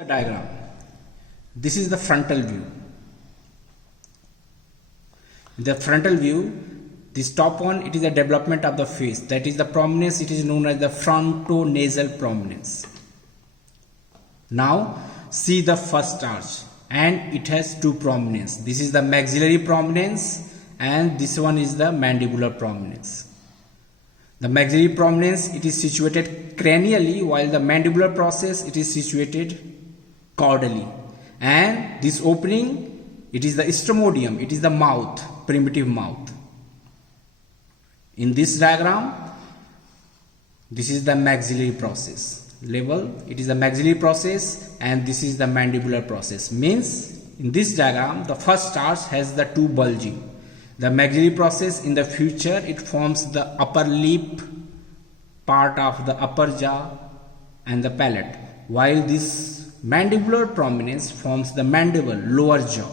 The diagram. This is the frontal view. In the frontal view, this top one, it is the development of the face. That is the prominence, it is known as the frontonasal prominence. Now, see the first arch, and it has two prominence. This is the maxillary prominence, and this one is the mandibular prominence. The maxillary prominence, it is situated cranially, while the mandibular process, it is situated caudally. And this opening, it is the ostromodium, it is the mouth, primitive mouth. In this diagram, this is the maxillary process. Level, it is the maxillary process, and this is the mandibular process. Means, in this diagram, the first arch has the two bulging. The maxillary process, in the future, it forms the upper lip, part of the upper jaw and the palate, while this mandibular prominence forms the mandible, lower jaw,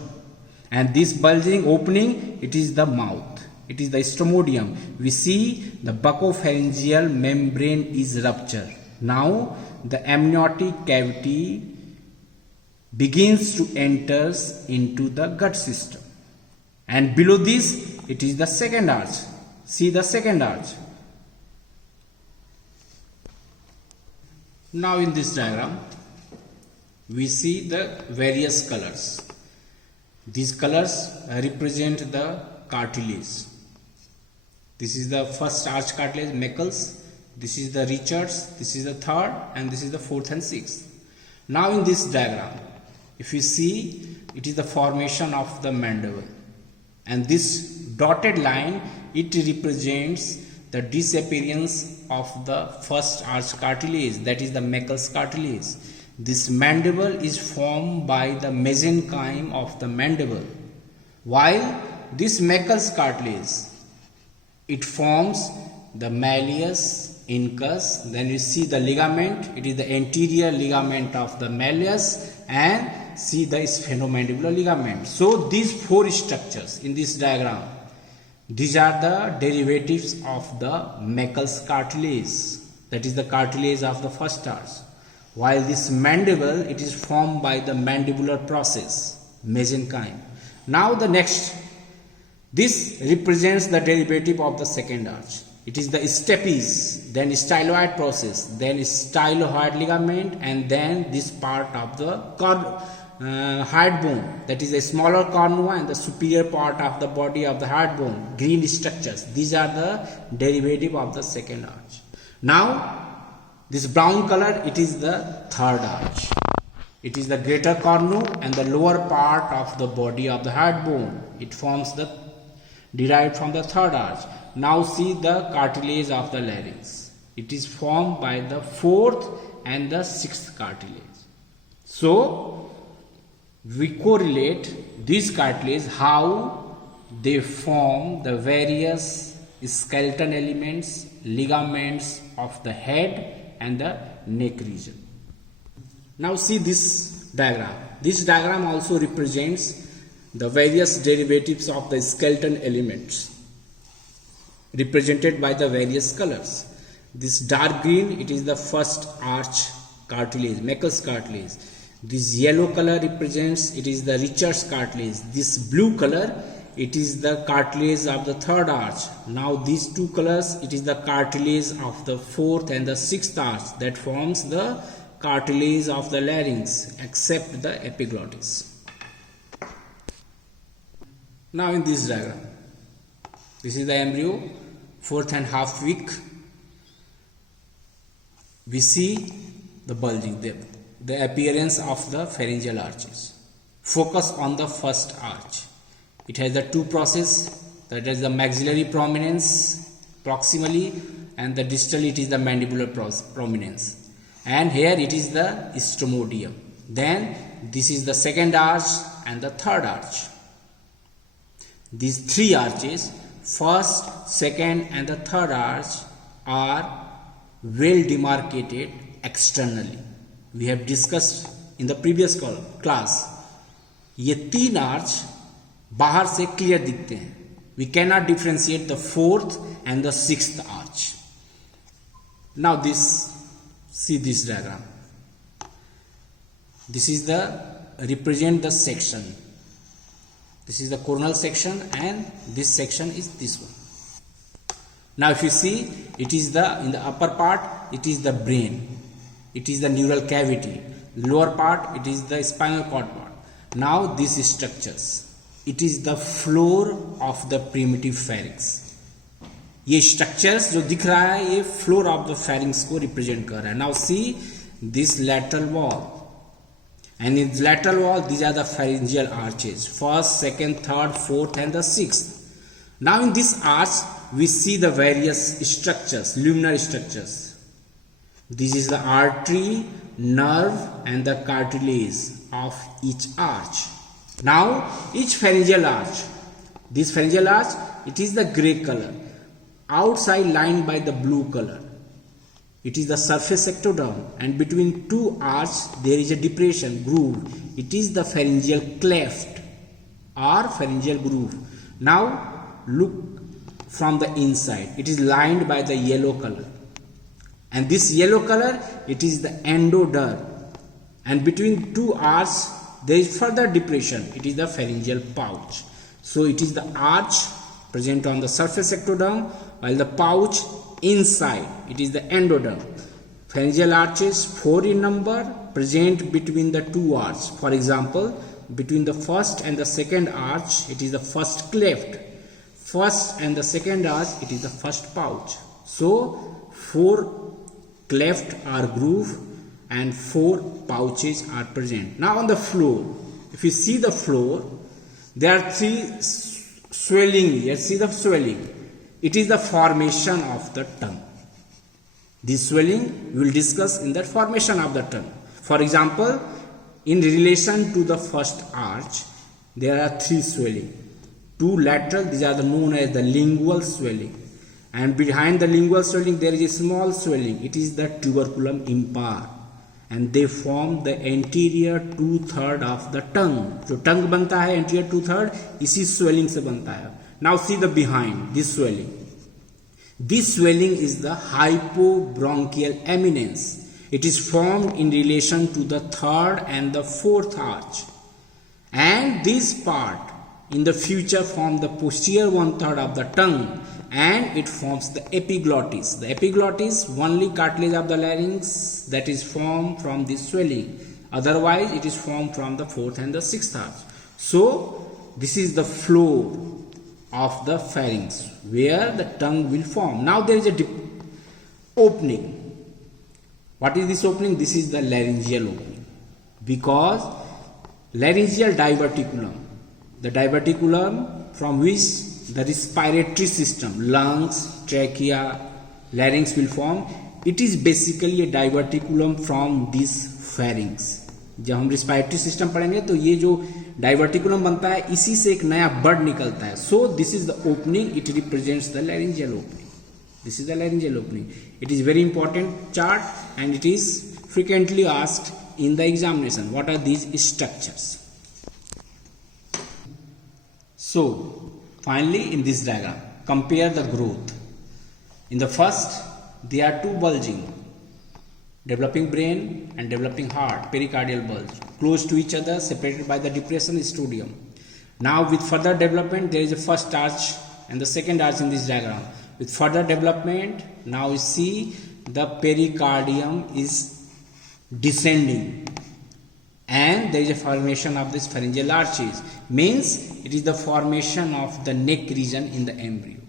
and this bulging opening, it is the mouth, it is the ostromodium. We see the buccopharyngeal membrane is ruptured. Now the amniotic cavity begins to enter into the gut system, and below this, it is the second arch. See the second arch. Now in this diagram, we see the various colors. These colors represent the cartilage. This is the first arch cartilage, Meckel's. This is the Richards. This is the third, and this is the fourth and sixth. Now in this diagram, if you see, it is the formation of the mandible. And this dotted line, it represents the disappearance of the first arch cartilage, that is the Meckel's cartilage. This mandible is formed by the mesenchyme of the mandible, while this Meckel's cartilage, it forms the malleus, incus. Then you see the ligament, it is the anterior ligament of the malleus, and see the sphenomandibular ligament. So these four structures in this diagram, these are the derivatives of the Meckel's cartilage, that is the cartilage of the first arch. While this mandible, it is formed by the mandibular process, mesenchyme. Now the next, this represents the derivative of the second arch. It is the stapes, then styloid process, then styloid ligament, and then this part of the heart bone, that is a smaller cornua and the superior part of the body of the heart bone, green structures. These are the derivative of the second arch. Now, this brown color, it is the third arch. It is the greater cornu and the lower part of the body of the heart bone. It forms the derived from the third arch. Now see the cartilage of the larynx. It is formed by the fourth and the sixth cartilage. So we correlate these cartilage, how they form the various skeleton elements, ligaments of the head and the neck region. Now see this diagram. This diagram also represents the various derivatives of the skeleton elements represented by the various colors. This dark green, it is the first arch cartilage, Meckel's cartilage. This yellow color represents, it is the Richards cartilage. This blue color, it is the cartilage of the third arch. Now these two colors, it is the cartilage of the fourth and the sixth arch that forms the cartilage of the larynx, except the epiglottis. Now in this diagram, this is the embryo, 4.5 week. We see the bulging, the appearance of the pharyngeal arches. Focus on the first arch. It has the two process, that is the maxillary prominence proximally, and the distally it is the mandibular prominence. And here it is the ostromodium. Then this is the second arch and the third arch. These three arches, first, second and the third arch, are well demarcated externally. We have discussed in the previous class. ये तीन arch बाहर से clear दिखते हैं. We cannot differentiate the fourth and the sixth arch. Now see this diagram. This is the represent the section. This is the coronal section, and this section is this one. Now if you see, it is the, in the upper part it is the brain, it is the neural cavity, lower part it is the spinal cord part. Now these structures, it is the floor of the primitive pharynx. ये structures जो दिख रहा है ये floor of the pharynx को represent कर रहा है. Now see this lateral wall, and in lateral wall these are the pharyngeal arches, first, second, third, fourth and the sixth. Now in this arch we see the various structures, luminary structures. This is the artery, nerve and the cartilage of each arch. Now each pharyngeal arch, this pharyngeal arch, it is the grey color, outside lined by the blue color. It is the surface ectoderm, and between two arches there is a depression, groove. It is the pharyngeal cleft or pharyngeal groove. Now look from the inside, it is lined by the yellow color, and this yellow color, it is the endoderm, and between two arches there is further depression, it is the pharyngeal pouch. So it is the arch present on the surface ectoderm, while the pouch inside it is the endoderm. Pharyngeal arches 4 in number, present between the two arches. For example, between the first and the second arch it is the first cleft, first and the second arch it is the first pouch. So 4 cleft are groove and 4 pouches are present. Now on the floor, if you see the floor, there are 3 swelling. Let's see the swelling. It is the formation of the tongue. This swelling we will discuss in the formation of the tongue. For example, in relation to the first arch, there are 3 swelling. 2 lateral, these are known as the lingual swelling. And behind the lingual swelling there is a small swelling. It is the tuberculum impar. And they form the anterior 2/3 of the tongue. जो tongue बनता है anterior 2/3 इसी swelling से बनता है. Now see the behind this swelling. This swelling is the hypobronchial eminence. It is formed in relation to the 3rd and the 4th arch, and this part in the future form the posterior 1/3 of the tongue, and it forms the epiglottis. The epiglottis, only cartilage of the larynx that is formed from this swelling. Otherwise it is formed from the 4th and the 6th arch. So this is the floor of the pharynx where the tongue will form. Now there is a opening. What is this opening? This is the laryngeal opening, because laryngeal diverticulum, the diverticulum from which the respiratory system, lungs, trachea, larynx will form, it is basically a diverticulum from this pharynx. जब हम respiratory system पढ़ेंगे तो ये जो diverticulum बनता है इसी से एक नया बर्ड निकलता है. So this is the opening, it represents the laryngeal opening. This is the laryngeal opening. It is very important chart and it is frequently asked in the examination. What are these structures? So finally in this diagram, compare the growth. In the first, there are 2 bulging, developing brain and developing heart, pericardial bulge, close to each other, separated by the depression stodium. Now with further development, there is a first arch and the second arch in this diagram. With further development, now you see the pericardium is descending and there is a formation of this pharyngeal arches. Means it is the formation of the neck region in the embryo.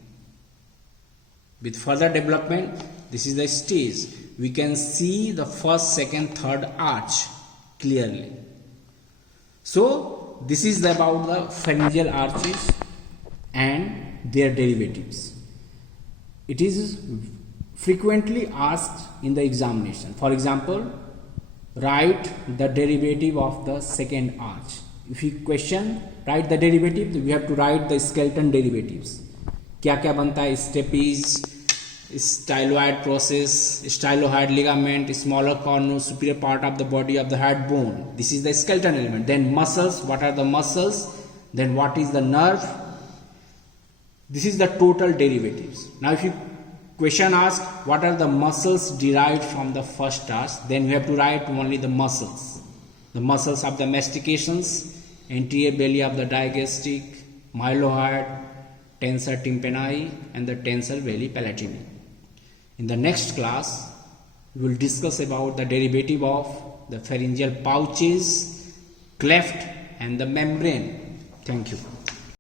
With further development, this is the stage. We can see the first, second, third arch clearly. So this is about the pharyngeal arches and their derivatives. It is frequently asked in the examination. For example, write the derivative of the second arch. If you question, write the derivative, we have to write the skeleton derivatives. क्या क्या बनता है? Stapes, styloid process, stylohyoid ligament, smaller cornu, superior part of the body of the head bone. This is the skeleton element. Then muscles, what are the muscles? Then what is the nerve? This is the total derivatives. Now if you question asks what are the muscles derived from the first arch, then we have to write only the muscles. the muscles of the mastications, anterior belly of the digastric, mylohyoid, tensor tympani and the tensor belli palatini. In the next class, we will discuss about the derivative of the pharyngeal pouches, cleft and the membrane. Thank you.